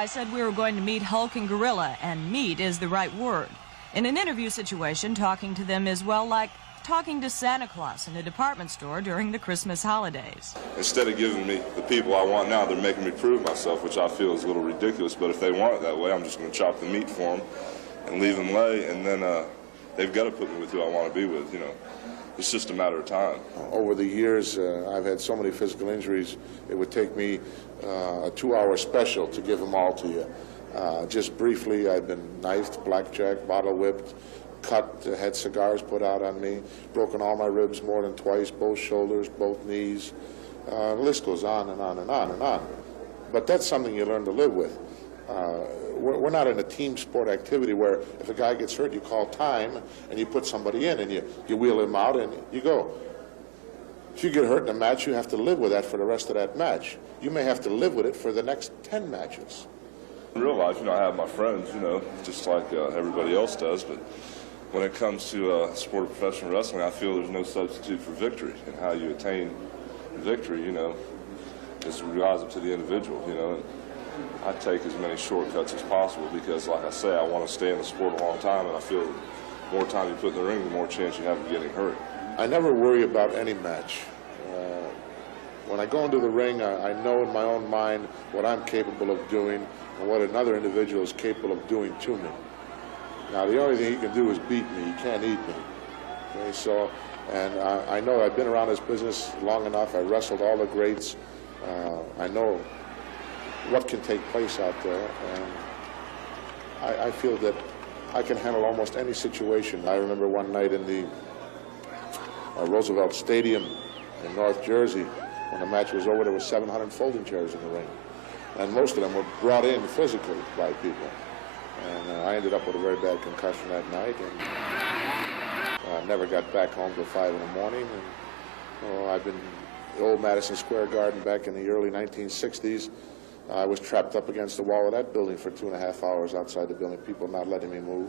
I said we were going to meet Hulk and Gorilla, and meet is the right word. In an interview situation, talking to them is, well, like talking to Santa Claus in a department store during the Christmas holidays. Instead of giving me the people I want now, they're making me prove myself, which I feel is a little ridiculous. But if they want it that way, I'm just going to chop the meat for them and leave them lay, and then they've got to put me with who I want to be with, you know. It's just a matter of time. Over the years, I've had so many physical injuries, it would take me a 2-hour special to give them all to you. Just briefly, I've been knifed, blackjack, bottle whipped, cut, had cigars put out on me, broken all my ribs more than twice, both shoulders, both knees. The list goes on and on and on and on. But that's something you learn to live with. We're not in a team sport activity where if a guy gets hurt, you call time and you put somebody in and you wheel him out and you go. If you get hurt in a match, you have to live with that for the rest of that match. You may have to live with it for the next 10 matches. In real life, you know, I have my friends, you know, just like everybody else does, but when it comes to sport of professional wrestling, I feel there's no substitute for victory, and how you attain victory, you know, is relies up to the individual, you know. I take as many shortcuts as possible because, like I say, I want to stay in the sport a long time, and I feel the more time you put in the ring, the more chance you have of getting hurt. I never worry about any match. When I go into the ring, I know in my own mind what I'm capable of doing and what another individual is capable of doing to me. Now, the only thing he can do is beat me. He can't eat me. Okay, so, and I know I've been around this business long enough. I wrestled all the greats. I know what can take place out there, and I feel that I can handle almost any situation. I remember one night in the Roosevelt Stadium in North Jersey, when the match was over, there were 700 folding chairs in the ring, and most of them were brought in physically by people. And I ended up with a very bad concussion that night, and never got back home till 5 in the morning. And I've been the old Madison Square Garden back in the early 1960s. I was trapped up against the wall of that building for 2.5 hours outside the building, people not letting me move.